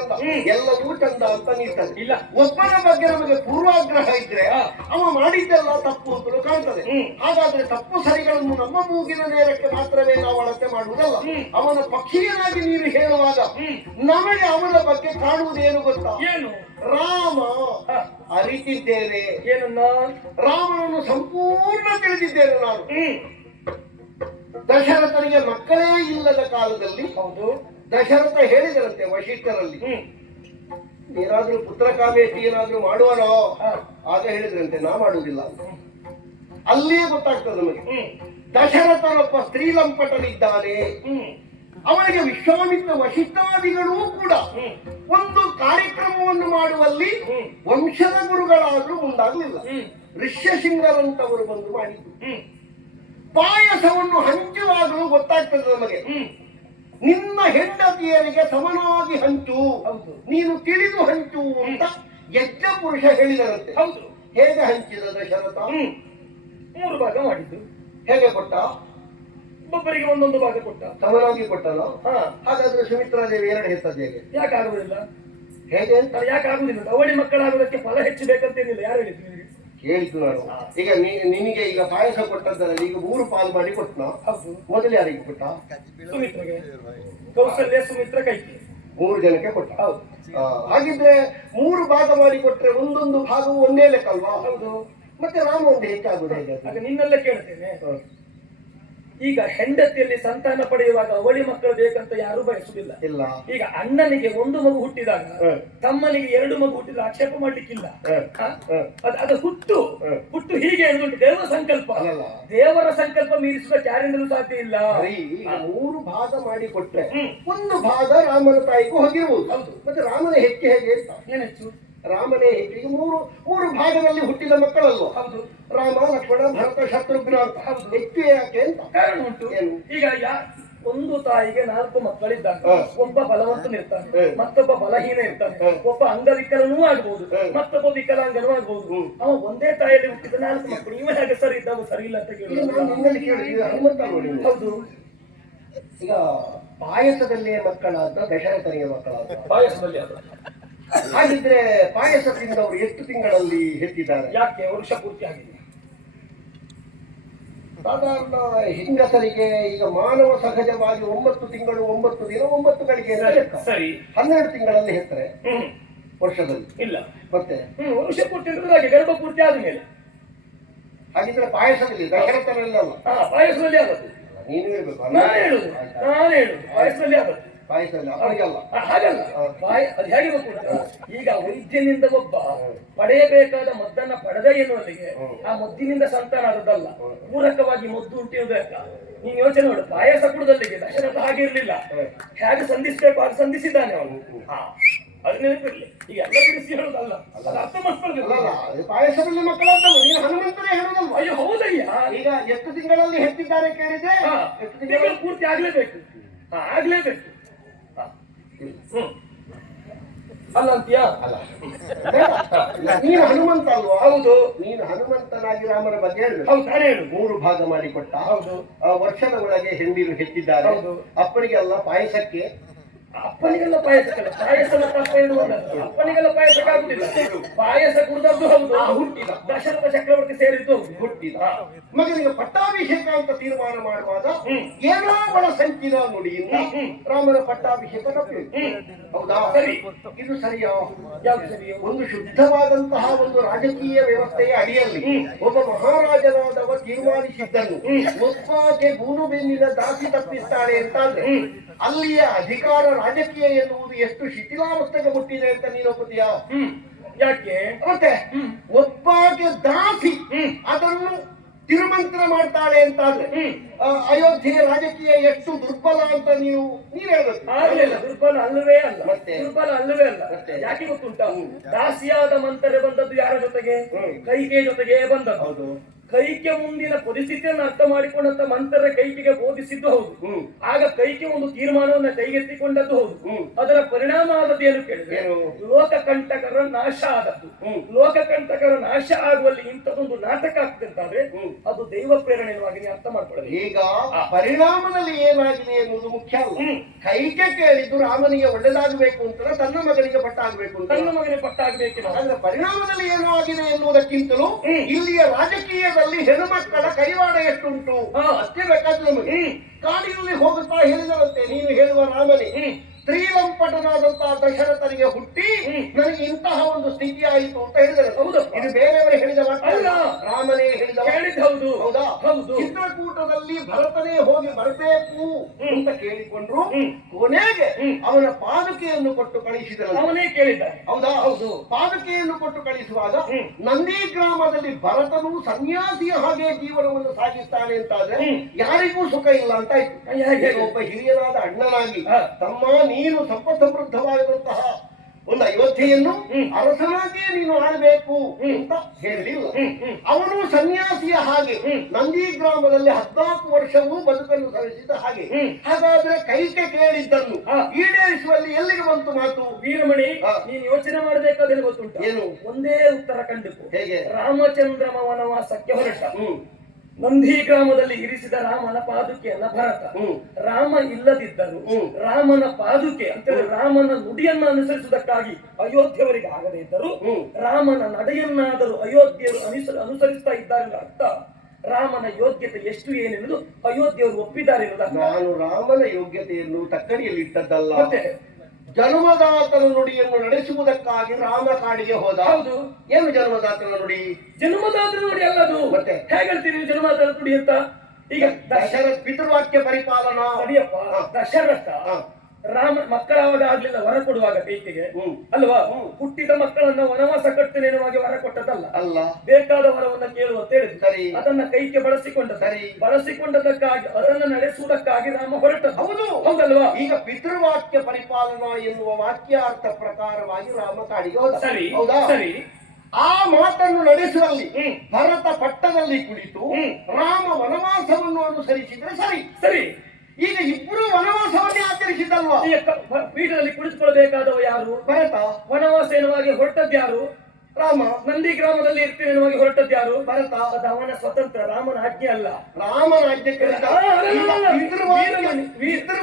ಚಂದ. ಎಲ್ಲವೂ ಚಂದ ಅಂತ ನೀಡ್ತಾರೆ ಇಲ್ಲ. ಒಬ್ಬನ ಬಗ್ಗೆ ನಮಗೆ ಪೂರ್ವಾಗ್ರಹ ಇದ್ರೆ. ಅವ ಮಾಡಿದ್ದೆಲ್ಲ ತಪ್ಪು ಅಂತಲೂ ಕಾಣ್ತದೆ. ಹಾಗಾದ್ರೆ ತಪ್ಪು ಸರಿಗಳನ್ನು ನಮ್ಮ ಮೂಗಿನ ನೇರಕ್ಕೆ ಮಾತ್ರವೇ ನಾವು ಅಳತೆ ಮಾಡುವುದಲ್ಲ. ಅವನ ಪಕ್ಷೀಯನಾಗಿ ನೀನು ಹೇಳುವಾಗ ನಮಗೆ ಅವನ ಬಗ್ಗೆ ಕಾಣುವುದೇನು ಗೊತ್ತಾ? ಏನು? ರಾಮ. ಅರಿತಿದ್ದೇನೆ. ಏನನ್ನ? ರಾಮನನ್ನು ಸಂಪೂರ್ಣ ತಿಳಿದಿದ್ದೇನೆ ನಾನು. ದಶರಥನಿಗೆ ಮಕ್ಕಳೇ ಇಲ್ಲದ ಕಾಲದಲ್ಲಿ ಹೌದು. ದಶರಥ ಹೇಳಿದರಂತೆ ವಶಿಷ್ಠರಲ್ಲಿ. ಏನಾದ್ರೂ ಪುತ್ರ ಕಾಮೇಟಿ ಏನಾದ್ರೂ ಮಾಡುವನೋ? ಆಗ ಹೇಳಿದ್ರಂತೆ ನಾ ಮಾಡುವುದಿಲ್ಲ. ಅಲ್ಲಿಯೇ ಗೊತ್ತಾಗ್ತದೆ ನಮಗೆ. ದಶರಥನೊಬ್ಬ ಸ್ತ್ರೀಲಂಪಟನಿದ್ದಾನೆ ಲಂಪಟನಿದ್ದಾನೆ. ಅವನಿಗೆ ವಿಶ್ವಾಮಿತ್ರ ವಶಿಷ್ಠಾದಿಗಳೂ ಕೂಡ ಒಂದು ಕಾರ್ಯಕ್ರಮವನ್ನು ಮಾಡುವಲ್ಲಿ ವಂಶದ ಗುರುಗಳಾದ್ರೂ ಮುಂದಾಗಲಿಲ್ಲ. ಋಷ್ಯಸಿಂಗರಂತವರು ಬಂದು ಮಾಡಿದ್ದು. ಹ್ಮ್. ಪಾಯಸವನ್ನು ಹಂಚುವಾಗಲೂ ಗೊತ್ತಾಗ್ತದೆ ನಮಗೆ. ನಿನ್ನ ಹೆಂಡತಿಯರಿಗೆ ಸಮನಾಗಿ ಹಂಚು. ಹೌದು. ನೀನು ತಿಳಿದು ಹಂಚು ಅಂತ ಯಜ್ಞ ಪುರುಷ ಹೇಳಿದರಂತೆ ಹೌದು. ಹೇಗೆ ಹಂಚಿದ ದಶರಥ ಮೂರು ಭಾಗ ಮಾಡಿದ್ದು. ಹೇಗೆ ಕೊಟ್ಟ? ಒಬ್ಬೊಬ್ಬರಿಗೆ ಒಂದೊಂದು ಭಾಗ ಕೊಟ್ಟ. ಸಮನಾಗಿ ಕೊಟ್ಟಲ್ಲ ಹಾ. ಹಾಗಾದ್ರೆ ಸುಮಿತ್ರಾದೇವಿ ಎರಡು ಹೆಸರು ಹೇಗೆ? ಯಾಕೆ ಆಗುದಿಲ್ಲ ಹೇಗೆ? ಅಂತ ಯಾಕೆ ಆಗುದಿಲ್ಲ ಅವಳಿ ಮಕ್ಕಳಾಗೋದಕ್ಕೆ ಫಲ ಹೆಚ್ಚು ಬೇಕಂತೇನಿಲ್ಲ. ಯಾರು ಹೇಳಿದ್ರು ಹೇಳಿದ್ದು ನಾನು. ಈಗ ನೀ- ನಿನಗೆ ಈಗ ಪಾಯಸ ಕೊಟ್ಟದ್ದಲ್ಲ ಈಗ ಮೂರು ಪಾಲು ಮಾಡಿ ಕೊಟ್ಟನ ಮೊದಲು ಯಾರಿಗೆ ಕೊಟ್ಟ? ಸುಮಿತ್ರೆಗೆ. ಕೌಸಲ್ಯ ಸುಮಿತ್ರ ಕೈಕಿ ಮೂರು ಜನಕ್ಕೆ ಕೊಟ್ಟ. ಹಾಗಿದ್ರೆ ಮೂರು ಭಾಗ ಮಾಡಿ ಕೊಟ್ರೆ ಒಂದೊಂದು ಭಾಗವು ಒಂದೇ ಲೆಕ್ಕಲ್ವಾ? ಹೌದು. ಮತ್ತೆ ರಾಮ ಒಂದು ಹೆಚ್ಚಾಗುದು ನಿನ್ನೆಲ್ಲ ಕೇಳ್ತೇನೆ. ಈಗ ಹೆಂಡತಿಯಲ್ಲಿ ಸಂತಾನ ಪಡೆಯುವಾಗ ಅವಳಿ ಮಕ್ಕಳು ಬೇಕಂತ ಯಾರು ಬಯಸುವುದಿಲ್ಲ. ಇಲ್ಲ. ಈಗ ಅಣ್ಣನಿಗೆ ಒಂದು ಮಗು ಹುಟ್ಟಿದಾಗ ತಮ್ಮನಿಗೆ ಎರಡು ಮಗು ಹುಟ್ಟಿದ ಆಕ್ಷೇಪ ಮಾಡ್ಲಿಕ್ಕಿಲ್ಲ. ಅದ್- ಹುಟ್ಟು. ಹುಟ್ಟು ಹೀಗೆ ಎಂದುಂಟು ದೇವರ ಸಂಕಲ್ಪ. ದೇವರ ಸಂಕಲ್ಪ ಮೀರಿಸುವ ಯಾರಿಂದಲೂ ಸಾಧ್ಯ ಇಲ್ಲ. ಮೂರು ಭಾಗ ಮಾಡಿ ಕೊಟ್ರೆ ಒಂದು ಭಾಗ ರಾಮನ ತಾಯಿಗೂ ಹೋಗಿರ್ಬೋದು. ಹೌದು. ಮತ್ತೆ ರಾಮನ ಹೆಕ್ಕೆ ಹೇಗೆ ಅಂತ? ರಾಮನೇ ಹೆಚ್ಚು ಈಗ ಮೂರು ಮೂರು ಭಾಗದಲ್ಲಿ ಹುಟ್ಟಿದ ಮಕ್ಕಳಲ್ವ? ಹೌದು. ರಾಮ ಲಕ್ಷ್ಮಣ ಭರತ ಶತ್ರುಘ್ನ ಅಂತ. ಹೆಚ್ಚು ಯಾಕೆ ಅಂತ? ಕಾರಣ ಉಂಟು. ಏನು? ಈಗ ಯಾ ಒಂದು ತಾಯಿಗೆ ನಾಲ್ಕು ಮಕ್ಕಳಿದ್ದಾಗ. ಒಬ್ಬ ಬಲವಂತನಿರ್ತಾನೆ ಇರ್ತಾನೆ. ಮತ್ತೊಬ್ಬ ಬಲಹೀನ ಇರ್ತಾನೆ. ಒಬ್ಬ ಅಂಗವಿಕಲನೂ ಆಗ್ಬಹುದು. ಮತ್ತೊಬ್ಬ ವಿಕಲಾಂಗನೂ ಆಗ್ಬಹುದು. ಅವ ಒಂದೇ ತಾಯಿಯಲ್ಲಿ ಹುಟ್ಟಿದ ನಾಲ್ಕು ಮಕ್ಕಳು. ಇವ ಹೇಗೆ ಸರಿ ಇದ್ದಾವ ಸರಿ ಇಲ್ಲ ಅಂತ ಕೇಳಿ. ಹೌದು. ಈಗ ಪಾಯಸದಲ್ಲೇ ಮಕ್ಕಳಾದ ದಶರಥನಿಗೆ ಮಕ್ಕಳಾದ ಪಾಯಸದಲ್ಲಿ ಅದು ಹಾಗಿದ್ರೆ ಪಾಯಸ ತಿಂದವರು ಎಷ್ಟು ತಿಂಗಳಲ್ಲಿ ಹೆತ್ತಿದ್ದಾರೆ ಯಾಕೆ? ವರ್ಷ ಪೂರ್ತಿ ಆಗಿದೆ. ಸಾಧಾರಣ ಹೆಂಗಸರಿಗೆ ಈಗ ಮಾನವ ಸಹಜವಾಗಿ ಒಂಬತ್ತು ತಿಂಗಳು ಒಂಬತ್ತು ದಿನ ಒಂಬತ್ತು ಗಳಿಗೆ ಸರಿ ಹನ್ನೆರಡು ತಿಂಗಳಲ್ಲಿ ಹೆತ್ತರೆ ವರ್ಷದಲ್ಲಿ. ಇಲ್ಲ. ಮತ್ತೆ? ಹ್ಮ್ ವರ್ಷ ಪೂರ್ತಿ ಹಾಗೆ ಗರ್ಭ ಪೂರ್ತಿ ಆದ್ಮೇಲೆ. ಹಾಗಿದ್ರೆ ಪಾಯಸದಲ್ಲಿ ದಶರಥರಲ್ಲ ಪಾಯಸದಲ್ಲಿ ಆಗುತ್ತೆ ನೀನು ಹೇಳ್ಬೇಕು ನಾನು ಹೇಳುದು ನಾನು ಹೇಳುದು ಪಾಯಸದಲ್ಲಿ ಆದದ್ದು ಪಾಯಸದಲ್ಲಿ ಅವರಿಗಲ್ಲ ಹಾಗಲ್ಲ. ಬಾಯಿ ಅದು ಹೇಗೆ ಗೊತ್ತುಂಟಾ ಈಗ ವೈದ್ಯನಿಂದ ಒಬ್ಬ ಪಡೆಯಬೇಕಾದ ಮದ್ದನ್ನ ಪಡೆದ ಎನ್ನುವಲ್ಲಿಗೆ ಆ ಮದ್ದಿನಿಂದ ಸಂತಾನ ಆದದ್ದಲ್ಲ. ಪೂರಕವಾಗಿ ಮದ್ದು ಹುಟ್ಟಿರುವುದಕ್ಕ ನೀನ್ ಯೋಚನೆ ನೋಡು ಪಾಯಸ ಕುಡಿದಲ್ಲಿಗೆ ದಶರಥ ಹಾಗಿರ್ಲಿಲ್ಲ ಹೇಗೆ ಸಂಧಿಸ್ಬೇಕು ಹಾಗೆ ಸಂಧಿಸಿದ್ದಾನೆ ಅವನು. ಹಾ. ಅದು ನೆನಪಿರ್ಲಿ. ಈಗ ಎಲ್ಲ ಬಿಡಿಸಿ ಹೇಳೋದಲ್ಲ. ಅದು ಅರ್ಥ ಅದು ಪಾಯಸದಲ್ಲಿ ಮಕ್ಕಳಾದವು ನೀನು ಹನುಮಂತನೇ ಹೇಳುದಲ್ವ? ಅಯ್ಯೋ ಹೌದಯ್ಯ. ಈಗ ಎಷ್ಟು ತಿಂಗಳಲ್ಲಿ ಹೆತ್ತಿದ್ದಾರೆ ಕೇಳಿದ್ರೆ ಎಷ್ಟು ತಿಂಗಳು? ಪೂರ್ತಿ ಆಗ್ಲೇಬೇಕು. ಹಾ ಆಗ್ಲೇಬೇಕು. ಅಲ್ಲ. ಅಂತೀಯಾ ಅಲ್ಲ. ನೀನು ಹನುಮಂತ ಅಲ್ವಾ? ಹೌದು. ನೀನು ಹನುಮಂತನಾಗಿ ರಾಮನ ಬಗ್ಗೆ ಹೇಳು. ಮೂರು ಭಾಗ ಮಾಡಿಕೊಟ್ಟ. ಹೌದು. ಆ ವರ್ಷದ ಒಳಗೆ ಹೆಂಡಿರು ಹೆಚ್ಚಿದ್ದಾರೆ. ಅಪ್ಪನಿಗೆ ಅಲ್ಲ ಪಾಯಸಕ್ಕೆ ಅಪ್ಪನಿಗೆಲ್ಲ ಪಾಯಸಕ್ಕಲ್ಲ ಪಾಯಸದ ಪಾಪ ಇಡುವುದಲ್ಲ ಅಪ್ಪನಿಗೆಲ್ಲ ಪಾಯಸಕ್ಕಾಗುದಿಲ್ಲ ಪಾಯಸ ಕುಡಿದದ್ದು ಹೌದು. ಹುಟ್ಟಿದ. ದಶರಥ ಚಕ್ರವರ್ತಿ ಸೇರಿದ್ದು ಹುಟ್ಟಿದ. ಮಗನಿಗೆ ಪಟ್ಟಾಭಿಷೇಕ ಅಂತ ತೀರ್ಮಾನ ಮಾಡುವಾಗ. ಏನೋ ಒಳ ಸಂಚಿನ ನುಡಿಯಿಂದ. ರಾಮನ ಪಟ್ಟಾಭಿಷೇಕ ಹೌದಾ? ಸರಿ. ಇದು ಸರಿಯಾ? ಯಾವ್ದು ಸರಿ ಒಂದು ಶುದ್ಧವಾದಂತಹ ಒಂದು ರಾಜಕೀಯ ವ್ಯವಸ್ಥೆಯ ಅಡಿಯಲ್ಲಿ ಒಬ್ಬ ಮಹಾರಾಜನಾದವ ತೀರ್ಮಾನಿಸಿದ್ದನ್ನು ಒಬ್ಬಾಕೆ ಗೂನು ಬೆನ್ನಿನ ದಾಸಿ ತಪ್ಪಿಸ್ತಾಳೆ ಅಂತ ಹ್ಮ್. ಅಲ್ಲಿಯ ಅಧಿಕಾರ ರಾಜಕೀಯ ಎನ್ನುವುದು ಎಷ್ಟು ಶಿಥಿಲಾವಸ್ಥೆಗೆ ಮುಟ್ಟಿದೆ ಅಂತ ನೀನು ಒಪ್ಪುತ್ತೀಯಾ? ಹ್ಮ್. ಯಾಕೆ? ಮತ್ತೆ ಹ್ಮ್. ಒಬ್ಬಾಕೆ ದಾಸಿ. ಅದನ್ನು ತಿರುಮಂತ್ರ ಮಾಡ್ತಾಳೆ ಅಂತಾದ್ರೆ ಆದ್ರೆ ಆ, ಅಯೋಧ್ಯೆಯ ರಾಜಕೀಯ ಎಷ್ಟು ದುರ್ಬಲ ಅಂತ ನೀವು ನೀವ್ ಹೇಳ್ಬೇಕು. ದುರ್ಬಲ ಅಲ್ಲವೇ ಅಲ್ಲ. ಮತ್ತೆ? ದುರ್ಬಲ ಅಲ್ಲವೇ ಅಲ್ಲ? ಯಾಕೆ ಗೊತ್ತುಂಟಾ? ದಾಸಿಯಾದ ಮಂತರೆ ಬಂದದ್ದು ಯಾರ ಜೊತೆಗೆ. ಕೈಗೆ ಜೊತೆಗೆ ಬಂದದ್ದು. ಹೌದು. ಕೈಕೆ ಮುಂದಿನ ಪರಿಸ್ಥಿತಿಯನ್ನು ಅರ್ಥ ಮಾಡಿಕೊಂಡಂತ ಮಂತ್ರ ಕೈಕಿಗೆ ಬೋಧಿಸಿದ್ದು ಹೌದು. ಹ್ಮ್. ಆಗ ಕೈಕೆ ಒಂದು ತೀರ್ಮಾನವನ್ನ ಕೈಗೆತ್ತಿಕೊಂಡದ್ದು ಹೌದು. ಹ್ಮ್. ಅದರ ಪರಿಣಾಮ ಆದದ್ದು ಏನು ಕೇಳಿದ್ರೆ ಲೋಕ ಕಂಟಕರ ನಾಶ ಆದದ್ದು. ಲೋಕ ಲೋಕಕಂಟಕರ ನಾಶ ಆಗುವಲ್ಲಿ ಇಂಥದೊಂದು ನಾಟಕ ಆಗ್ತಿರ್ತಾರೆ ಹ್ಮ್. ಅದು ದೈವ ಪ್ರೇರಣೆಯವಾಗಿ ನೀವು ಅರ್ಥ ಮಾಡ್ಕೊಳ್ಳಿ ಈಗ ಪರಿಣಾಮದಲ್ಲಿ ಏನಾಗಿದೆ ಎನ್ನುವುದು ಮುಖ್ಯ ಅಲ್ಲ. ಕೈಗೆ ಕೇಳಿದ್ದು ರಾಮನಿಗೆ ಒಳ್ಳೆದಾಗಬೇಕು ಅಂತ ತನ್ನ ಮಗನಿಗೆ ಪಟ್ಟಾಗಬೇಕು ತನ್ನ ಪಟ್ಟ ಪಟ್ಟಾಗಬೇಕಿಲ್ಲ. ಅಂದ್ರೆ ಪರಿಣಾಮದಲ್ಲಿ ಏನು ಆಗಿದೆ ಎನ್ನುವುದಕ್ಕಿಂತಲೂ ಇಲ್ಲಿಯ ಇಲ್ಲಿಯ ರಾಜಕೀಯದಲ್ಲಿ ಹೆಣ್ಣುಮಕ್ಕಳ ಕೈವಾಡ ಎಷ್ಟುಂಟು. ಅಷ್ಟೇ ಬೇಕಾದ್ರೆ ನಮಗೆ. ಕಾಡಿನಲ್ಲಿ ಹೋಗುತ್ತಾ ಹೇಳಿದರಂತೆ ನೀನು ಹೇಳುವ ರಾಮನೇ. ಹ್ಮ್ ಶ್ರೀಲಂಪಟನಾದಂತಹ ದಶರಥನಿಗೆ ಹುಟ್ಟಿ ನನಗೆ ಇಂತಹ ಒಂದು ಸ್ಥಿತಿ ಆಯಿತು ಅಂತ ಹೇಳಿದರು ಹೌದು. ಇದು ಬೇರೆಯವರು ಹೇಳಿದ ರಾಮನೇ ಹೇಳಿದ ಹೇಳಿದ ಹೌದು ಹೌದಾ? ಹೌದು. ಚಿತ್ರಕೂಟದಲ್ಲಿ ಭರತನೇ ಹೋಗಿ ಬರಬೇಕು ಅಂತ ಕೇಳಿಕೊಂಡ್ರು. ಕೊನೆಗೆ ಅವನ ಪಾದುಕೆಯನ್ನು ಕೊಟ್ಟು ಕಳಿಸಿದರು ಅವನೇ ಕೇಳಿದ್ದ ಹೌದಾ? ಹೌದು. ಪಾದುಕೆಯನ್ನು ಕೊಟ್ಟು ಕಳಿಸುವಾಗ ನಂದೀ ಗ್ರಾಮದಲ್ಲಿ ಭರತನು ಸನ್ಯಾಸಿಯ ಹಾಗೆ ಜೀವನವನ್ನು ಸಾಗಿಸ್ತಾನೆ ಅಂತಾದ್ರೆ. ಯಾರಿಗೂ ಸುಖ ಇಲ್ಲ ಅಂತ ಆಯ್ತು? ಒಬ್ಬ ಹಿರಿಯರಾದ ಅಣ್ಣನಾಗಿ. ತಮ್ಮ ನೀನು ಸಂಪಸಮೃದ್ಧವಾಗಿರುವಂತಹ ಒಂದು ಅಯೋಧ್ಯೆಯನ್ನು ಹ್ಮ್. ಅರಸನಾಗಿಯೇ ನೀನು ಆಳ್ಬೇಕು. ಅಂತ ಹೇಳಲಿಲ್ಲ ಅವನು ಸನ್ಯಾಸಿಯ ಹಾಗೆ. ನಂದಿ ಗ್ರಾಮದಲ್ಲಿ ಹದಿನಾಲ್ಕು ವರ್ಷವೂ ಬದುಕನ್ನು ಸಲ್ಲಿಸಿದ ಹಾಗೆ. ಹಾಗಾದ್ರೆ ಕೈಕೆ ಕೇಳಿದ್ದನ್ನು. ಈಡೇರಿಸುವಲ್ಲಿ ಎಲ್ಲಿಗೆ ಬಂತು ಮಾತು ವೀರಮಣಿ. ನೀನು ಯೋಚನೆ ಮಾಡಬೇಕಾದ್ರೆ ಗೊತ್ತುಂಟು ಏನು? ಒಂದೇ ಉತ್ತರ ಕಂಡಿತು ಹೇಗೆ ರಾಮಚಂದ್ರಮ ವನವಾಸಕ್ಕೆ ಹೊರಟ ನಂದಿ ಗ್ರಾಮದಲ್ಲಿ ಇರಿಸಿದ ರಾಮನ ಪಾದುಕೆಯನ್ನ ಭರತ. ರಾಮ ಇಲ್ಲದಿದ್ದರು. ರಾಮನ ಪಾದುಕೆ ಅಂತೇಳಿ ರಾಮನ ನುಡಿಯನ್ನ ಅನುಸರಿಸುವುದಕ್ಕಾಗಿ ಅಯೋಧ್ಯೆಯವರಿಗೆ ಆಗದೇ ಇದ್ದರು ಹ್ಮ್. ರಾಮನ ನಡೆಯನ್ನಾದರೂ ಅಯೋಧ್ಯೆಯರು ಅನುಸರಿ ಅನುಸರಿಸ್ತಾ ಇದ್ದಾರೆ ಅರ್ಥ ರಾಮನ ಯೋಗ್ಯತೆ ಎಷ್ಟು ಏನೆಂದು ಅಯೋಧ್ಯೆಯವರು ಒಪ್ಪಿದ್ದಾರೆ ನಾನು ರಾಮನ ಯೋಗ್ಯತೆಯನ್ನು ತಕ್ಕಡಿಯಲ್ಲಿ ಇಟ್ಟದ್ದಲ್ಲ ಮತ್ತೆ ಜನ್ಮದಾತನ ನುಡಿಯನ್ನು ನಡೆಸುವುದಕ್ಕಾಗಿ ರಾಮ ಕಾಡಿಗೆ ಹೋದ ಹೌದು ಏನು ಜನ್ಮದಾತನ ನುಡಿ ಜನ್ಮದಾತನ ನುಡಿ ಅಲ್ಲದು ಮತ್ತೆ? ಹೇಗೆ ಹೇಳ್ತೀರಿ ಜನ್ಮದಾತನ ನುಡಿ ಅಂತ ಈಗ ದಶ ದಶರಥ ಪಿತೃವಾಕ್ಯ ಪರಿಪಾಲನಾ ಅಡಿಯಪ್ಪ. ದಶರಥ. ರಾಮ ಮಕ್ಕಳಾವಾಗ ಆಗ್ಲಿಲ್ಲ ವರ ಕೊಡುವಾಗ ಪೀಕಿಗೆ. ಅಲ್ವಾ ಹ್ಮ್. ಹುಟ್ಟಿದ ಮಕ್ಕಳನ್ನ ವನವಾಸ ಕಟ್ತೇನೆ ಕೊಟ್ಟದಲ್ಲ ಅಲ್ಲ. ಬೇಕಾದ ವರವನ್ನ ಕೇಳುವಂತ ಹೇಳಿದ್ರು ಸರಿ. ಅದನ್ನ ಕೈಗೆ ಬಳಸಿಕೊಂಡ ಸರಿ. ಬಳಸಿಕೊಂಡದಕ್ಕಾಗಿ ಅದನ್ನ ನಡೆಸುವುದಕ್ಕಾಗಿ ರಾಮ ಹೊರಟ ಹೌದು. ಹೌದಲ್ವಾ? ಈಗ ಪಿತೃವಾಕ್ಯ ಪರಿಪಾಲನಾ ಎನ್ನುವ ವಾಕ್ಯಾರ್ಥ ಪ್ರಕಾರವಾಗಿ ರಾಮ ಕಾಡಿಗೆ ಹೋದ. ಸರಿ ಹೌದಾ? ಸರಿ. ಆ ಮಾತನ್ನು ನಡೆಸುವಲ್ಲಿ. ಭರತ ಪಟ್ಟದಲ್ಲಿ ಕುಳಿತು ರಾಮ ವನವಾಸವನ್ನು ಅನುಸರಿಸಿದ್ರೆ ಸರಿ. ಸರಿ. ಈಗ ಇಬ್ಬರು ವನವಾಸವನ್ನೇ ಆಚರಿಸಿದ್ದಲ್ವಾ? ಪೀಠದಲ್ಲಿ ಕುಳಿತುಕೊಳ್ಬೇಕಾದವ ಯಾರು? ಭರತ. ವನವಾಸ ಎನ್ನುವಾಗಿ ಹೊರಟದ್ದು ಯಾರು? ರಾಮ. ನಂದಿ ಗ್ರಾಮದಲ್ಲಿ ಇರ್ತೀವಿ ಎನ್ನುವಾಗಿ ಹೊರಟದ್ದು ಯಾರು? ಭರತ. ಅದು ಅವನ ಸ್ವತಂತ್ರ ರಾಮನ ಆಜ್ಞೆ ಅಲ್ಲ. ರಾಮನ ಆಜ್ಞೆ ಕೇಳಿದ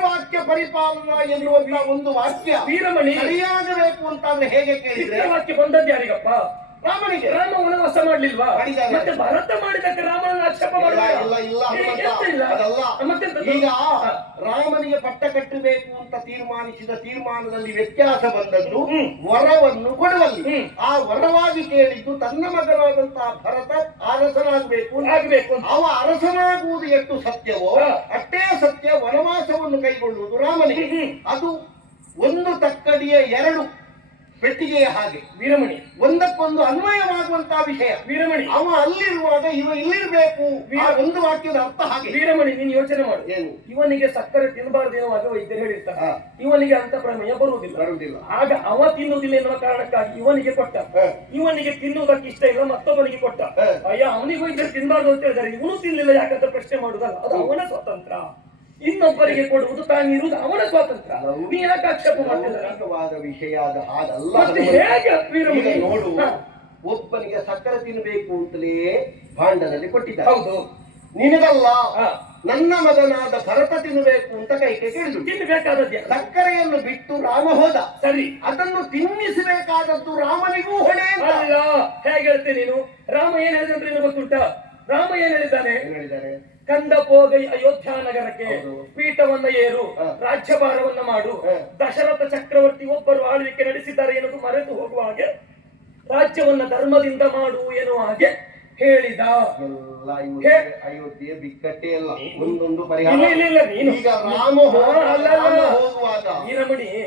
ವಾಕ್ಯ ಪರಿಪಾಲನಾ ಎನ್ನುವಂತ ಒಂದು ವಾಕ್ಯ. ವೀರಮಣಿ. ಸರಿಯಾಗಬೇಕು ಅಂತಾದ್ರೆ ಹೇಗೆ ಕೇಳಿದ್ರೆ ವಾಕ್ಯ ಬಂದದ್ದು ಯಾರಿಗಪ್ಪ? ರಾಮನಿಗೆ ರಾಮ ವನವಾಸ ಮಾಡ್ಲಿಲ್ವಾ. ಮತ್ತೆ ಭರತ ಮಾಡಿದಕ್ಕೆ ರಾಮನ ಆಕ್ಷೇಪ ಇಲ್ಲ. ಇಲ್ಲ? ಅದಲ್ಲ. ಈಗ ರಾಮನಿಗೆ ಪಟ್ಟ ಕಟ್ಟಬೇಕು ಅಂತ ತೀರ್ಮಾನಿಸಿದ ತೀರ್ಮಾನದಲ್ಲಿ ವ್ಯತ್ಯಾಸ ಬಂದದ್ದು ವರವನ್ನು ಕೊಡುವಲ್ಲಿ. ಆ ವರವಾಗಿ ಕೇಳಿದ್ದು ತನ್ನ ಮಗನಾದಂತಹ ಭರತ ಅರಸನಾಗಬೇಕು ಆಗಬೇಕು ಅವ ಅರಸನಾಗುವುದು ಎಷ್ಟು ಸತ್ಯವೋ ಅಷ್ಟೇ ಸತ್ಯ ವನವಾಸವನ್ನು ಕೈಗೊಳ್ಳುವುದು ರಾಮನಿಗೆ. ಅದು ಒಂದು ತಕ್ಕಡಿಯ ಎರಡು ಪೆಟ್ಟಿಗೆಯ ಹಾಗೆ ವೀರಮಣಿ. ಒಂದಕ್ಕೊಂದು ಅನ್ವಯವಾಗುವಂತಹ ವಿಷಯ. ವೀರಮಣಿ. ಅವ ಅಲ್ಲಿರುವಾಗ ಇವ ಇಲ್ಲಿರ್ಬೇಕು. ಆ ಒಂದು ವಾಕ್ಯದ ಅರ್ಥ ಹಾಗೆ. ವೀರಮಣಿ ನೀನು ಯೋಚನೆ ಮಾಡು. ಏನು? ಇವನಿಗೆ ಸಕ್ಕರೆ ತಿನ್ನಬಾರದು ಎನ್ನುವಾಗ ವೈದ್ಯರು ಹೇಳಿರ್ತಾರೆ. ಇವನಿಗೆ ಅಂತ ಪ್ರಮೇಯ ಬರುವುದಿಲ್ಲ. ಬರುವುದಿಲ್ಲ. ಆಗ ಅವ ತಿನ್ನುವುದಿಲ್ಲ ಎನ್ನುವ ಕಾರಣಕ್ಕಾಗಿ ಇವನಿಗೆ ಕೊಟ್ಟ. ಇವನಿಗೆ ತಿನ್ನುವುದಕ್ಕೆ ಇಷ್ಟ ಇಲ್ಲ ಮತ್ತೊಬ್ಬನಿಗೆ ಕೊಟ್ಟ. ಅಯ್ಯ ಅವನಿಗೆ ವೈದ್ಯರು ತಿನ್ಬಾರ್ದು ಅಂತ ಹೇಳಿದ್ದಾರೆ ಇವನು ತಿನ್ನಲಿಲ್ಲ ಯಾಕಂತ ಪ್ರಶ್ನೆ ಮಾಡುದಲ್ಲ. ಅದು ಅವನ ಸ್ವಾತಂತ್ರ್ಯ ಇನ್ನೊಬ್ಬರಿಗೆ ಕೊಡುವುದು ತಾನಿರುವುದು ಅವನ ಸ್ವಾತಂತ್ರ್ಯ. ನೀ ಯಾಕೆ ಆಕ್ಷೇಪ ವಿಷಯ ಅದು ಹಾಗಲ್ಲ ಮತ್ತೆ ಹನುಮಂತ. ಹೇಗೆ ನೋಡು ಒಬ್ಬನಿಗೆ ಸಕ್ಕರೆ ತಿನ್ನಬೇಕು ಅಂತಲೇ ಭಾಂಡದಲ್ಲಿ ಕೊಟ್ಟಿದ್ದ ಹೌದು. ನಿನಗಲ್ಲ. ನನ್ನ ಮಗನಾದ ಭರತ ತಿನ್ನಬೇಕು ಅಂತ ಕೈ ಕೈ ಕೇಳಿದ್ರು. ತಿನ್ನಬೇಕಾದದ್ದು ಸಕ್ಕರೆಯನ್ನು ಬಿಟ್ಟು ರಾಮ ಹೋದ. ಸರಿ. ಅದನ್ನು ತಿನ್ನಿಸಬೇಕಾದದ್ದು ರಾಮನಿಗೂ ಹೊಣೆ ಹೇಗೆ ಹೇಳ್ತೇನೆ ನೀನು? ರಾಮ ಏನ್ ಹೇಳಿದ್ರೆ ಗೊತ್ತುಂಟ? ರಾಮ ಏನ್ ಹೇಳಿದ್ದಾನೆ? ಏನ್ ಹೇಳಿದ್ದಾರೆ? ಕಂದ ಪೋಗೈ ಅಯೋಧ್ಯ ನಗರಕ್ಕೆ. ಪೀಠವನ್ನ ಏರು ರಾಜ್ಯಭಾರವನ್ನ ಮಾಡು. ದಶರಥ ಚಕ್ರವರ್ತಿ ಒಬ್ಬರು ಆಳ್ವಿಕೆ ನಡೆಸಿದ್ದಾರೆ ಎನ್ನುವುದು ಮರೆತು ಹೋಗುವ ಹಾಗೆ ರಾಜ್ಯವನ್ನ ಧರ್ಮದಿಂದ ಮಾಡು ಎನ್ನುವ ಹಾಗೆ ಹೇಳಿದ ಎಲ್ಲ ಅಯ್ಯೋ ಅಯೋಧ್ಯೆ ಬಿಕ್ಕಟ್ಟೆ ಅಲ್ಲ ಒಂದೊಂದು ಪರಿಹಾರ. ಇಲ್ಲ ಇಲ್ಲ ಇಲ್ಲ ಈಗ ರಾಮ ಹೋಗುವಾಗ.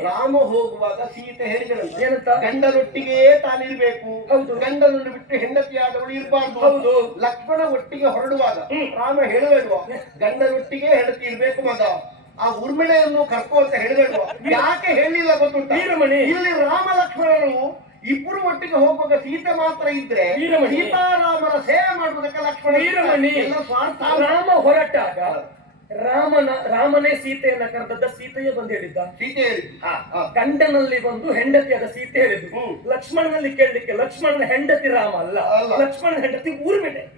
ರಾಮ ಹೋಗುವಾಗ ಸೀತೆ ಹೇಳಿದರಂತೆ ಏನಂತ? ಗಂಡನೊಟ್ಟಿಗೆ ತಾನಿರ್ಬೇಕು. ಹೌದು. ಗಂಡನನ್ನು ಬಿಟ್ಟು ಹೆಂಡತಿಯಾದವಳು ಇರಬಾರ್ದು. ಹೌದು. ಲಕ್ಷ್ಮಣ ಒಟ್ಟಿಗೆ ಹೊರಡುವಾಗ. ರಾಮ ಹೇಳಬೇಕು ಗಂಡನೊಟ್ಟಿಗೆ ಹೆಂಡತಿ ಇರ್ಬೇಕು ಮಗ. ಆ ಉರ್ಮಿಳೆಯನ್ನು ಕರ್ಕೋ ಅಂತ ಹೇಳಬೇಕು ಯಾಕೆ ಹೇಳಿಲ್ಲ ಗೊತ್ತುಂಟ. ಇಲ್ಲಿ ರಾಮ ಲಕ್ಷ್ಮಣರು ಇಬ್ಬರು ಒಟ್ಟಿಗೆ ಹೋಗುವಾಗ ಸೀತೆ ಮಾತ್ರ ಇದ್ರೆ ವೀರಮಣಿ. ಸೇವೆ ಮಾಡುವುದಕ್ಕೆ ಲಕ್ಷ್ಮಣ. ವೀರಮಣಿ ಎಲ್ಲ ಸ್ವಾರ್ಥ. ರಾಮ ಹೊರಟಾಗ ರಾಮನ ರಾಮನೇ ಸೀತೆಯನ್ನ ಕರೆದದ್ದ ಸೀತೆಯೇ ಬಂದು ಹೇಳಿದ್ದ. ಸೀತೆ. ಗಂಡನಲ್ಲಿ ಬಂದು ಹೆಂಡತಿಯಾದ ಸೀತೆ ಹೇಳಿದ್ದು. ಹ್ಮ್. ಲಕ್ಷ್ಮಣನಲ್ಲಿ ಕೇಳಲಿಕ್ಕೆ ಲಕ್ಷ್ಮಣನ ಹೆಂಡತಿ ರಾಮ ಅಲ್ಲ. ಲಕ್ಷ್ಮಣ ಹೆಂಡತಿ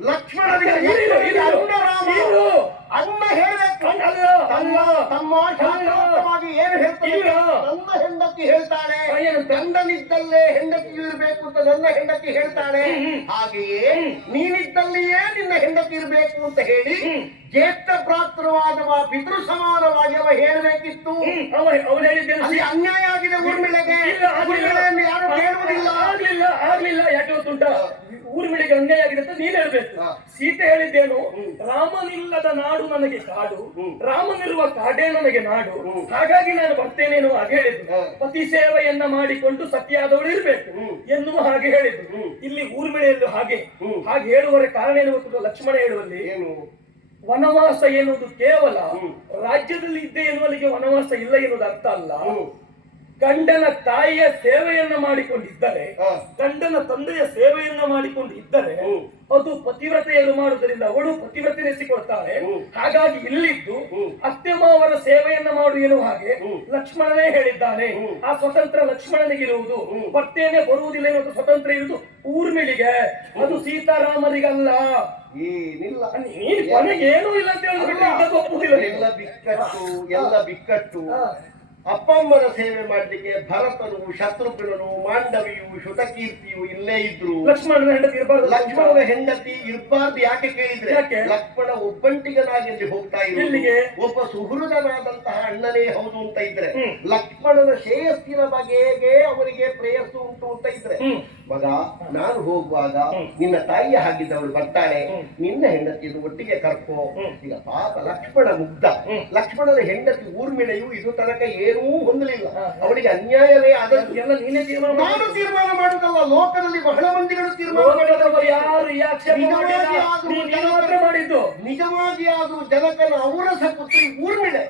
ಲಕ್ಷ್ಮಣನಿಗೆ ಲಕ್ಷ್ಮಣ ಹೆಂಡತಿ ಹೇಳ್ತಾಳೆ? ಗಂಡನಿದ್ದಲ್ಲೇ ಹೆಂಡತಿ ಇರಬೇಕು ಅಂತ ನನ್ನ ಹೆಂಡತಿ ಹೇಳ್ತಾಳೆ. ಹಾಗೆಯೇ ನೀನಿದ್ದಲ್ಲಿಯೇ ನಿನ್ನ ಹೆಂಡತಿ ಇರಬೇಕು ಅಂತ ಹೇಳಿ ಜ್ಯೇಷ್ಠ ಪ್ರಾತ್ರವಾದ ಪಿತೃ ಸಮಾನವಾಗಿ ಅವ ಹೇಳಬೇಕಿತ್ತು. ಹ್ಮ್, ಅವ ಅವ್ರು ಹೇಳಿದ್ದೇನು ಅಲ್ಲಿ ಅನ್ಯಾಯ ಆಗಿದೆ ಊರ್ಮಿಳೆಗೆ. ಊರ್ಮಿಳೆಯನ್ನು ಯಾರು ಕೇಳುವುದಿಲ್ಲ. ಆಗ್ಲಿಲ್ಲ ಆಗ್ಲಿಲ್ಲ ಯಾಕೆ ಗೊತ್ತುಂಟ? ಊರ್ಮಿಳೆಗೆ ಅನ್ಯಾಯ ಆಗಿದೆ ಅಂತ ನೀನ್ ಹೇಳ್ಬೇಕು. ಸೀತೆ ಹೇಳಿದ್ದೇನು ರಾಮನಿಲ್ಲದ ನಾಡು ನನಗೆ ಕಾಡು. ರಾಮನಿರುವ ಕಾಡೇ ನನಗೆ ನಾಡು. ಹಾಗಾಗಿ ನಾನು ಬರ್ತೇನೆ ಎನ್ನುವ ಹಾಗೆ ಹೇಳಿದ್ದು. ಪತಿ ಸೇವೆಯನ್ನ ಮಾಡಿಕೊಂಡು ಸತಿಯಾದವಳು ಇರ್ಬೇಕು. ಎನ್ನುವ ಹಾಗೆ ಹೇಳಿದ್ರು. ಇಲ್ಲಿ ಊರ್ಮಿಳೆಯಲ್ಲೂ ಹಾಗೆ. ಹಾಗೆ ಹೇಳುವರೆ ಕಾರಣ ಏನು ಗೊತ್ತು ಲಕ್ಷ್ಮಣ ಹೇಳುವಲ್ಲಿ ಏನು? ವನವಾಸ ಎನ್ನುವುದು ಕೇವಲ ರಾಜ್ಯದಲ್ಲಿ ಇದ್ದೇ ಎನ್ನುವಲ್ಲಿಗೆ ವನವಾಸ ಇಲ್ಲ ಎನ್ನುವುದು ಅರ್ಥ ಅಲ್ಲ. ಗಂಡನ ತಾಯಿಯ ಸೇವೆಯನ್ನ ಮಾಡಿಕೊಂಡಿದ್ದರೆ ಗಂಡನ ತಂದೆಯ ಸೇವೆಯನ್ನ ಮಾಡಿಕೊಂಡು ಇದ್ದರೆ. ಅದು ಪತಿವ್ರತೆಯನ್ನು ಮಾಡುವುದರಿಂದ ಅವಳು ಪತಿವ್ರತೆ ನೆಸಿಕೊಳ್ತಾಳೆ ಹಾಗಾಗಿ ಇಲ್ಲಿದ್ದು. ಅತ್ತೆ ಮಾವರ ಸೇವೆಯನ್ನ ಮಾಡು ಎನ್ನುವ ಹಾಗೆ. ಲಕ್ಷ್ಮಣನೇ ಹೇಳಿದ್ದಾನೆ. ಆ ಸ್ವತಂತ್ರ ಲಕ್ಷ್ಮಣನಿಗಿರುವುದು. ಬರ್ತೇನೆ ಬರುವುದಿಲ್ಲ ಎನ್ನುವುದು ಸ್ವತಂತ್ರ ಇರುವುದು ಊರ್ಮಿಳಿಗೆ ಅದು ಸೀತಾರಾಮರಿಗಲ್ಲ ಏನಿಲ್ಲ ಕೊನೆಗೆ ಏನೂ ಇಲ್ಲ ಅಂತ ನೀನು. ಎಲ್ಲ ಬಿಕ್ಕಟ್ಟು ಎಲ್ಲ ಬಿಕ್ಕಟ್ಟು. ಅಪ್ಪಮ್ಮನ ಸೇವೆ ಮಾಡಲಿಕ್ಕೆ ಭರತನು ಶತ್ರುಘ್ನನು ಮಾಂಡವಿಯು ಶುತಕೀರ್ತಿಯು ಇಲ್ಲೇ ಇದ್ರು ಲಕ್ಷ್ಮಣನ ಹೆಂಡತಿ ಇರಬಾರ್ದು ಲಕ್ಷ್ಮಣನ ಹೆಂಡತಿ ಇರಬಾರ್ದು ಯಾಕೆ ಕೇಳಿದ್ರೆ ಯಾಕೆ? ಲಕ್ಷ್ಮಣ ಒಬ್ಬಂಟಿಗನಾಗಿ ಅಲ್ಲಿ ಹೋಗ್ತಾ ಇಲ್ಲಿಗೆ ಒಬ್ಬ ಸುಹೃದನಾದಂತಹ ಅಣ್ಣನೇ ಹೌದು ಅಂತ ಇದ್ರೆ. ಲಕ್ಷ್ಮಣನ ಶ್ರೇಯಸ್ಸಿನ ಬಗೆಗೆ ಅವರಿಗೆ ಪ್ರೇಯಸ್ಸು ಉಂಟು ಅಂತ ಇದ್ರೆ. ಮಗ ನಾನು ಹೋಗುವಾಗ. ನಿನ್ನ ತಾಯಿಯ ಹಾಗಿದ್ದವಳು ಬರ್ತಾಳೆ. ನಿನ್ನ ಹೆಂಡತಿಯನ್ನು ಒಟ್ಟಿಗೆ ಕರ್ಕೋ. ಈಗ ಪಾಪ ಲಕ್ಷ್ಮಣ ಮುಗ್ಧ. ಲಕ್ಷ್ಮಣನ ಹೆಂಡತಿ ಊರ್ಮಿಳೆಯು ಇದು ತನಕ ಏನೂ ಹೊಂದಲಿಲ್ಲ ಅವಳಿಗೆ ಅನ್ಯಾಯವೇ ಎಲ್ಲ ನೀನೇ ತೀರ್ಮಾನ. ನಾನು ತೀರ್ಮಾನ ಮಾಡುದಲ್ಲ ಲೋಕದಲ್ಲಿ ಬಹಳ ಮಂದಿಗಳು ತೀರ್ಮಾನ ನಿಜವಾಗಿ. ಆದ್ರೂ ನೀನು ನೀನು ಮಾಡಿದ್ದು ನಿಜವಾಗಿ ಆದ್ರೂ ಜನಕನ ಅವರ ಸಪುತ್ರಿ ಊರ್ಮಿಳೆ.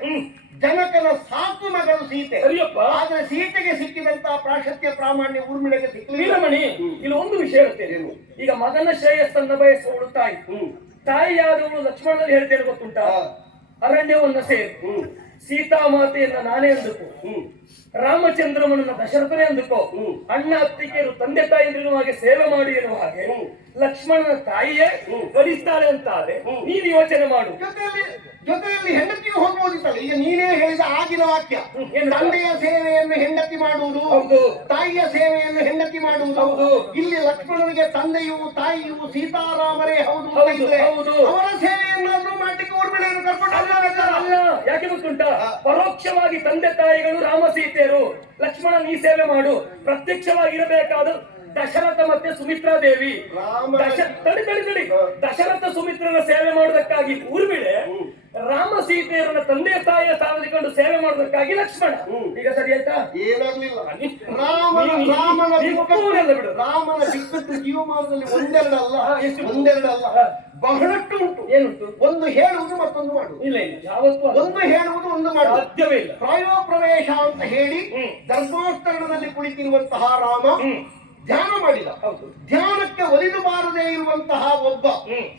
ಜನಕನ ಸಾಕು ಮಗಳು ಸೀತೆ. ಸರಿಯಪ್ಪ. ಆದ್ರೆ ಸೀತೆಗೆ ಸಿಕ್ಕಿದಂತಹ ಪ್ರಾಶಸ್ತ್ಯ ಪ್ರಾಮಾಣ್ಯ ಊರ್ಮಿಳೆಗೆ ವೀರಮಣಿ ಇಲ್ಲಿ ಒಂದು ವಿಷಯ ಹೇಳ್ತೇನೆ? ಈಗ ಮಗನ ಶ್ರೇಯಸ್ಸನ್ನ ಬಯಸುವವಳು ತಾಯಿ. ತಾಯಿಯಾದವಳು ಲಕ್ಷ್ಮಣನಲ್ಲಿ ಹೇಳ್ತೇನೆ ಗೊತ್ತುಂಟಾ. ಅರಣ್ಯವನ್ನ ಸೇರಿ. ಸೀತಾ ಮಾತೆಯನ್ನ ನಾನೇ ಅಂದುಕೋ. ಹ್ಮ್. ರಾಮಚಂದ್ರಮನನ್ನ ದಶರಥನೇ ಅಂದುಕೋ. ಅಣ್ಣ ಅತ್ತಿಗೆಯರು ತಂದೆ ತಾಯಿಯಂದ್ರಿನ ಹಾಗೆ ಸೇವೆ ಮಾಡಿ ಎನ್ನುವ ಹಾಗೆ ಲಕ್ಷ್ಮಣನ ತಾಯಿಯೇ. ಬಲಿಸ್ತಾಳೆ ಅಂತ ಆದ್ರೆ ಹ್ಮ್. ನೀನು ಯೋಚನೆ ಮಾಡು. ಹೋಗ್ಬೋದಿತ್ತಲ್ಲ ಈಗ ನೀನೇ ಹೇಳಿದ ಆಗಿನ ವಾಕ್ಯ ತಂದೆಯ ಸೇವೆಯನ್ನು ಹೆಂಡತಿ ಮಾಡುವುದು. ತಾಯಿಯ ಸೇವೆಯನ್ನು ಹೆಂಡತಿ ಮಾಡುವುದು. ಇಲ್ಲಿ ಲಕ್ಷ್ಮಣನಿಗೆ ತಂದೆಯು ತಾಯಿಯು ಸೀತಾರಾಮರೇ ಹೌದು. ಅವರ ಸೇವೆಯನ್ನಾದ್ರೂ ಮಾಡ್ಲಿಕ್ಕೆ ಊರ್ಮಿಳೆಯನ್ನು ಕರ್ಕೊಂಡು? ಅಲ್ಲ ಯಾಕೆ ಗೊತ್ತುಂಟ ಪರೋಕ್ಷವಾಗಿ ತಂದೆ ತಾಯಿಗಳು ರಾಮ ಸೀತೆಯರು ಲಕ್ಷ್ಮಣ ನೀ ಸೇವೆ ಮಾಡು ಪ್ರತ್ಯಕ್ಷವಾಗಿರಬೇಕಾದ ದಶರಥ ಮತ್ತೆ ಸುಮಿತ್ರಾ ದೇವಿ ರಾಮ ದಶ ತಡಿ ತಡಿ ತಡಿ. ದಶರಥ ಸುಮಿತ್ರನ ಸೇವೆ ಮಾಡೋದಕ್ಕಾಗಿ ಊರ್ಮಿಳೆ. ರಾಮ ಸೀತೆಯರನ್ನ ತಂದೆ ತಾಯಿಯ ಸ್ಥಾನದಲ್ಲಿ ಸೇವೆ ಮಾಡೋದಕ್ಕಾಗಿ ಲಕ್ಷ್ಮಣ ಈಗ ಸರಿ ಆಯ್ತಾ ಏನಾಗ್ಲಿಲ್ಲ ರಾಮನ ಬಿಡು. ರಾಮನ ಬಿಕ್ಕಟ್ಟು ಜೀವಮಾನದಲ್ಲಿ ಒಂದೆರಡಲ್ಲ? ಒಂದೆರಡಲ್ಲ. ಬಹಳಷ್ಟು ಉಂಟು ಏನುಂಟು ಒಂದು ಹೇಳುವುದು ಮತ್ತೊಂದು ಮಾಡು ಇಲ್ಲ ಇಲ್ಲ ಯಾವತ್ತೂ. ಒಂದು ಹೇಳುವುದು ಒಂದು ಮಾಡು ಸಾಧ್ಯವೇ ಇಲ್ಲ ಪ್ರಾಯೋಪ್ರವೇಶ ಅಂತ ಹೇಳಿ. ಧರ್ಮಾಸ್ತರಣದಲ್ಲಿ ಕುಳಿತಿರುವಂತಹ ರಾಮ. ಧ್ಯಾನ ಮಾಡಿದ. ಧ್ಯಾನಕ್ಕೆ ಒಲಿದು ಬಾರದೇ ಇರುವಂತಹ ಒಬ್ಬ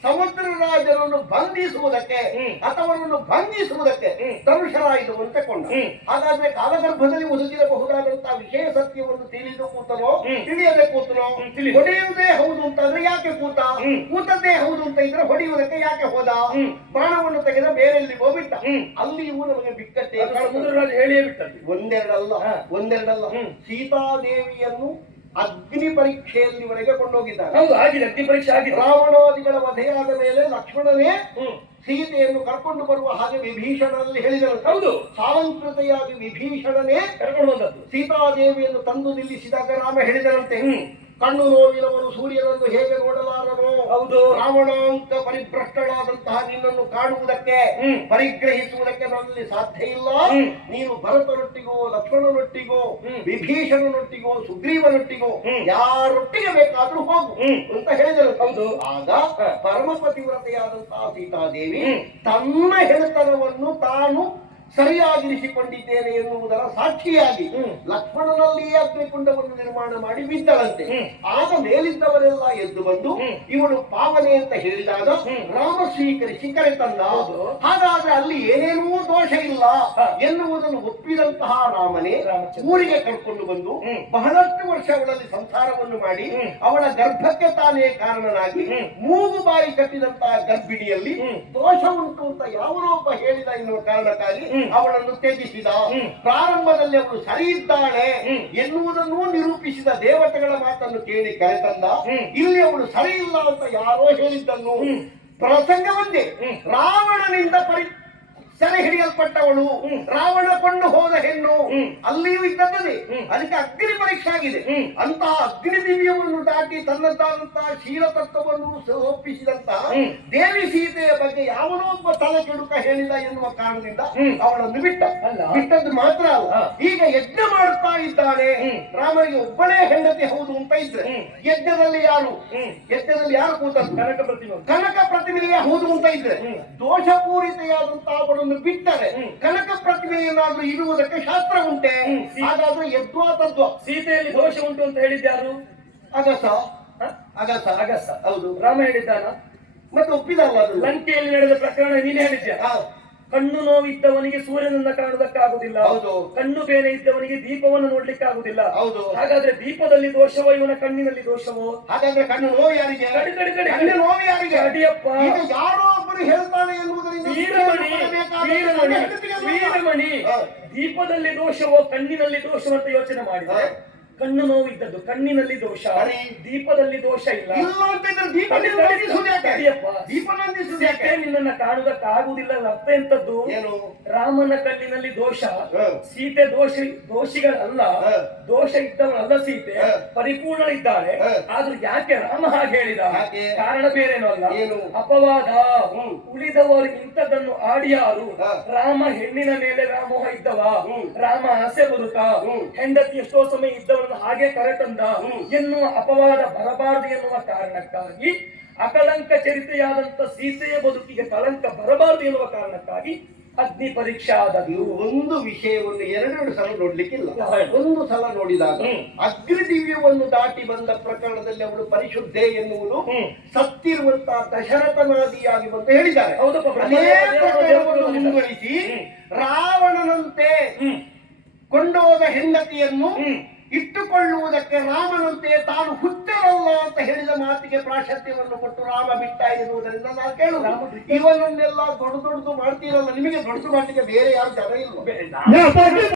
ಸಮುದ್ರ ರಾಜರನ್ನು ಬಂಧಿಸುವುದಕ್ಕೆ ಅಥವಾ ಬಂಧಿಸುವುದಕ್ಕೆ ಹ್ಮ್. ಧನುಷರಾಯುಧವಂತೆ ಕೊಂಡ. ಹಾಗಾದ್ರೆ ಕಾಲಗರ್ಭದಲ್ಲಿ ಒದಗಿರಬಹುದಾದಂತಹ ವಿಷಯ ಸತ್ಯವನ್ನು ತಿಳಿದು ಕೂತನೋ. ತಿಳಿಯದೆ ಕೂತನೋ? ಹೊಡೆಯುವುದೇ ಹೌದು ಅಂತಂದ್ರೆ ಯಾಕೆ ಕೂತ? ಕೂತದೇ ಕೂತದ್ದೇ ಹೌದು ಅಂತ ಇದ್ರೆ ಹೊಡೆಯುವುದಕ್ಕೆ ಯಾಕೆ ಹೋದ? ಹ್ಮ್. ಬಾಣವನ್ನು ತೆಗೆದ ಬೇರೆಯಲ್ಲಿ ಹೋಗ್ಬಿಟ್ಟ. ಅಲ್ಲಿ ಇವು ನಮಗೆ ಬಿಕ್ಕಟ್ಟೆ ಹೇಳಿಯೇ ಬಿಟ್ಟ ಒಂದೆರಡಲ್ಲ ಒಂದೆರಡಲ್ಲ. ಸೀತಾದೇವಿಯನ್ನು ಅಗ್ನಿ ಪರೀಕ್ಷೆಯಲ್ಲಿವರೆಗೆ ಕೊಂಡೋಗಿದ್ದಾರೆ ಹೌದು ಆಗಿದೆ ಅಗ್ನಿ ಪರೀಕ್ಷೆ ಆಗಿ ರಾವಣಾದಿಗಳ ವಧೆಯಾದ ಮೇಲೆ ಲಕ್ಷ್ಮಣನೇ ಹ್ಮ್. ಸೀತೆಯನ್ನು ಕರ್ಕೊಂಡು ಬರುವ ಹಾಗೆ ವಿಭೀಷಣನಲ್ಲಿ ಹೇಳಿದರು. ಹೌದು. ಸಾವಂತ್ರತೆಯಾಗಿ ವಿಭೀಷಣನೇ ಕರ್ಕೊಂಡು ಬಂದದ್ದು. ಸೀತಾದೇವಿಯನ್ನು ತಂದು ನಿಲ್ಲಿಸಿದಾಗ ರಾಮ ಹೇಳಿದರಂತೆ ಹ್ಮ್. ಕಣ್ಣು ನೋವಿನವರು ಸೂರ್ಯನನ್ನು ಹೇಗೆ ನೋಡಲಾರನು? ಹೌದು. ರಾವಣಾಂಕ ಪರಿಭ್ರಷ್ಟಳಾದಂತಹ ನಿನ್ನನ್ನು ಕಾಣುವುದಕ್ಕೆ ಪರಿಗ್ರಹಿಸುವುದಕ್ಕೆ ನನ್ನಲ್ಲಿ ಸಾಧ್ಯ ಇಲ್ಲ. ನೀನು ಭರತನೊಟ್ಟಿಗೋ ಲಕ್ಷ್ಮಣನೊಟ್ಟಿಗೋ. ವಿಭೀಷಣನೊಟ್ಟಿಗೋ ಸುಗ್ರೀವನೊಟ್ಟಿಗೋ ಯಾರೊಟ್ಟಿಗೆ ಬೇಕಾದ್ರೂ ಹೋಗು ಅಂತ ಹೇಳಿದರು. ಹೌದು. ಆಗ ಪರಮಪತಿವ್ರತೆಯಾದಂತಹ ಪರಮ ಪತಿವ್ರತೆಯಾದಂತಹ ಸೀತಾದೇವಿ ತನ್ನ ಹೆಣತನವನ್ನು ತಾನು ಸರಿಯಾಗಿರಿಸಿಕೊಂಡಿದ್ದೇನೆ ಎನ್ನುವುದರ ಸಾಕ್ಷಿಯಾಗಿ ಲಕ್ಷ್ಮಣನಲ್ಲಿ ಲಕ್ಷ್ಮಣನಲ್ಲಿಯೇ ಅಗ್ನಿಕುಂಡವನ್ನು ನಿರ್ಮಾಣ ಮಾಡಿ ಬಿದ್ದಳಂತೆ. ಆಗ ಮೇಲಿದ್ದವರೆಲ್ಲ ಎದ್ದು ಬಂದು. ಇವಳು ಪಾವನೆ ಅಂತ ಹೇಳಿದಾಗ ರಾಮ ಸ್ವೀಕರಿಸಿ ಕರೆತಂದ. ಹಾಗಾದ್ರೆ ಅಲ್ಲಿ ಏನೇನೂ ದೋಷ ಇಲ್ಲ. ಎನ್ನುವುದನ್ನು ಒಪ್ಪಿದಂತಹ ರಾಮನೇ. ಊರಿಗೆ ಕರ್ಕೊಂಡು ಬಂದು ಬಹಳಷ್ಟು ಬಹಳಷ್ಟು ವರ್ಷಗಳಲ್ಲಿ ಸಂಸಾರವನ್ನು ಮಾಡಿ. ಅವಳ ಗರ್ಭಕ್ಕೆ ತಾನೇ ಕಾರಣನಾಗಿ ಮೂಗು ಬಾಯಿ ಕಟ್ಟಿದಂತಹ ಗರ್ಭಿಣಿಯಲ್ಲಿ. ದೋಷ ಉಂಟು ಅಂತ ಯಾವನೊಬ್ಬ ಹೇಳಿದ ಎನ್ನುವ ಕಾರಣಕ್ಕಾಗಿ. ಅವಳನ್ನು ತ್ಯಜಿಸಿದ. ಪ್ರಾರಂಭದಲ್ಲಿ ಅವಳು ಸರಿ ಇದ್ದಾಳೆ ಎನ್ನುವುದನ್ನು ನಿರೂಪಿಸಿದ ದೇವತೆಗಳ ಮಾತನ್ನು ಕೇಳಿ ಕರೆತಂದ. ಇಲ್ಲಿ ಅವಳು ಸರಿ ಇಲ್ಲ ಅಂತ ಯಾರೋ ಹೇಳಿದ್ದನ್ನು ಪ್ರಸಂಗ ಒಂದೇ ರಾವಣನಿಂದ ಪರಿ ಸೆರೆ ಹಿಡಿಯಲ್ಪಟ್ಟವಳು. ರಾವಣ ಕೊಂಡು ಹೋದ ಹೆಣ್ಣು. ಅಲ್ಲಿಯೂ ಇದ್ದದ್ದೇ. ಅದಕ್ಕೆ ಅಗ್ನಿ ಪರೀಕ್ಷೆ ಆಗಿದೆ. ಅಂತಹ ಅಗ್ನಿ ದಿವ್ಯವನ್ನು ದಾಟಿ ತನ್ನದಾದಂತಹ ಶೀಲ ತತ್ವವನ್ನು ಒಪ್ಪಿಸಿದಂತ ದೇವಿ ಸೀತೆಯ ಬಗ್ಗೆ ಯಾವನೋ ಒಬ್ಬ ತಲೆ ಕೆಡುಕ ಹೇಳಿಲ್ಲ ಎನ್ನುವ ಕಾರಣದಿಂದ ಅವಳನ್ನು ಬಿಟ್ಟ. ಬಿಟ್ಟದ್ದು ಮಾತ್ರ ಅಲ್ಲ. ಈಗ ಯಜ್ಞ ಮಾಡುತ್ತಾ ಇದ್ದಾನೆ. ರಾಮನಿಗೆ ಒಬ್ಬಳೇ ಹೆಂಡತಿ ಹೌದು ಅಂತ ಇದ್ರೆ. ಯಜ್ಞದಲ್ಲಿ ಯಾರು. ಯಜ್ಞದಲ್ಲಿ ಯಾರು ಕೂತ ಕನಕ ಪ್ರತಿಮೆ. ಕನಕ ಪ್ರತಿಮೆಗೆ ಹೌದು ಅಂತ ಇದ್ರೆ. ದೋಷಪೂರಿತೆಯಾದಂತಹ ಅವಳನ್ನು ಬಿಟ್ಟರೆ ಹ್ಮ್. ಕನಕ ಪ್ರತಿಮೆಯನ್ನಾದ್ರೂ ಇರುವುದಕ್ಕೆ ಶಾಸ್ತ್ರ ಉಂಟೆ. ಹಾಗಾದ್ರೂ ಯದ್ವಾ ತದ್ವಾ. ಸೀತೆಯಲ್ಲಿ ದೋಷ ಉಂಟು ಅಂತ ಹೇಳಿದ್ಯಾರು ಅಗಸ? ಅಗಸ. ಅಗಸ. ಹೌದು. ರಾಮ ಹೇಳಿದ್ದಾನ? ಮತ್ತೆ ಒಪ್ಪಿದಲ್ಲ ಅದು. ಲಂಕೆಯಲ್ಲಿ ನಡೆದ ಪ್ರಕರಣ ನೀನೇ ಹೇಳಿದ್ಯಾ? ಕಣ್ಣು ನೋವಿದ್ದವನಿಗೆ ಸೂರ್ಯನನ್ನ ಕಾಣುವುದಕ್ಕಾಗುದಿಲ್ಲ ಹೌದು. ಕಣ್ಣು ಬೇನೆ ಇದ್ದವನಿಗೆ ದೀಪವನ್ನು ನೋಡ್ಲಿಕ್ಕೆ ಆಗುದಿಲ್ಲ ಹೌದು. ಹಾಗಾದ್ರೆ ದೀಪದಲ್ಲಿ ದೋಷವೋ ಇವನ ಕಣ್ಣಿನಲ್ಲಿ ದೋಷವೋ? ಹಾಗಾದ್ರೆ ಕಣ್ಣು ನೋವು ಯಾರಿಗೆ? ಕಡಿ, ಕಡಿ, ಕಡಿ. ಕಣ್ಣು ನೋವು ಯಾರಿಗೆ? ಕಡಿಯಪ್ಪ. ಈಗ ಯಾರೋ ಒಬ್ಬರು ಹೇಳ್ತಾನೆ ಎನ್ನುವುದರಿಂದ ವೀರಮಣಿ ದೀಪದಲ್ಲಿ ದೋಷವೋ ಕಣ್ಣಿನಲ್ಲಿ ದೋಷವೋ ಅಂತ ಯೋಚನೆ ಮಾಡಿದ್ರೆ. ಕಣ್ಣು ನೋವು ಇದ್ದದ್ದು ಕಣ್ಣಿನಲ್ಲಿ ದೋಷ. ದೀಪದಲ್ಲಿ ದೋಷ ಇಲ್ಲ. ದೀಪ ನಂದಿಸುವುದು ಯಾಕೆ? ಕಡಿಯಪ್ಪ. ದೀಪ ನಂದಿಸುವುದು ಸೀತೆ ಯಾಕೆ? ಕಾಣುವುದಕ್ಕಾಗುವುದಿಲ್ಲ ಅರ್ಥ ಎಂತದ್ದು ರಾಮನ ಕಣ್ಣಿನಲ್ಲಿ ದೋಷ. ಸೀತೆ ದೋಷ ದೋಷಿಗಳಲ್ಲ ದೋಷ ಇದ್ದವಳಲ್ಲ ಸೀತೆ. ಪರಿಪೂರ್ಣ ಇದ್ದಾಳೆ ಆದ್ರೂ ಯಾಕೆ ರಾಮ ಹಾಗೆ ಹೇಳಿದ? ಕಾರಣ ಬೇರೇನೂ ಅಲ್ಲ? ಅಪವಾದ. ಉಳಿದವರು ಇಂಥದ್ದನ್ನು ಆಡಿಯಾರು ರಾಮ ಹೆಣ್ಣಿನ ಮೇಲೆ ರಾಮೋಹ ಇದ್ದವ. ರಾಮ ಆಸೆ ಬರುತ್ತ. ಹೆಂಡತಿ ಎಷ್ಟೋ ಸಮಯ ಇದ್ದವರನ್ನು ಹಾಗೆ ಕರೆತಂದ ಹ್ಮ್. ಎನ್ನುವ ಅಪವಾದ ಬರಬಾರದು ಎನ್ನುವ ಕಾರಣಕ್ಕಾಗಿ ಅಕಳಂಕ ಚರಿತೆಯಾದಂತ ಸೀತೆಯ ಬದುಕಿಗೆ ಕಳಂಕ ಬರಬಾರದು ಎನ್ನುವ ಕಾರಣಕ್ಕಾಗಿ ಅಗ್ನಿ ಪರೀಕ್ಷಾ ಆದದ್ದು ಒಂದು ವಿಷಯವನ್ನು ಎರಡೆರಡು ಸಲ ನೋಡ್ಲಿಕ್ಕಿಲ್ಲ. ಒಂದು ಸಲ ನೋಡಿದಾಗ. ಅಗ್ನಿ ದಿವ್ಯವನ್ನು ದಾಟಿ ಬಂದ ಪ್ರಕರಣದಲ್ಲಿ ಅವಳು ಪರಿಶುದ್ಧೆ ಎನ್ನುವುದು ಸತ್ತಿರುವಂತಹ ದಶರಥನಾದಿಯಾಗಿ ಬಂದು ಹೇಳಿದ್ದಾರೆ ಮುಂದುವರಿಸಿ ರಾವಣನಂತೆ ಕೊಂಡೋದ ಹೆಂಡತಿಯನ್ನು. ಇಟ್ಟುಕೊಳ್ಳುವುದಕ್ಕೆ ರಾಮನಂತೆ ತಾನು ಹುಚ್ಚರಲ್ಲ ಅಂತ ಹೇಳಿದ ಮಾತಿಗೆ ಪ್ರಾಶಸ್ತ್ಯವನ್ನು ಕೊಟ್ಟು ರಾಮ ಬಿಟ್ಟ ಇರುವುದರಿಂದ ನಾವು ಕೇಳು. ಇವನನ್ನೆಲ್ಲ ದೊಡ್ಡ ದೊಡ್ಡದು ಮಾಡ್ತೀರಲ್ಲ ನಿಮಗೆ ದೊಡ್ಡದು ಮಾಡಲಿಕ್ಕೆ ಬೇರೆ ಯಾರು ಜನ ಇಲ್ಲ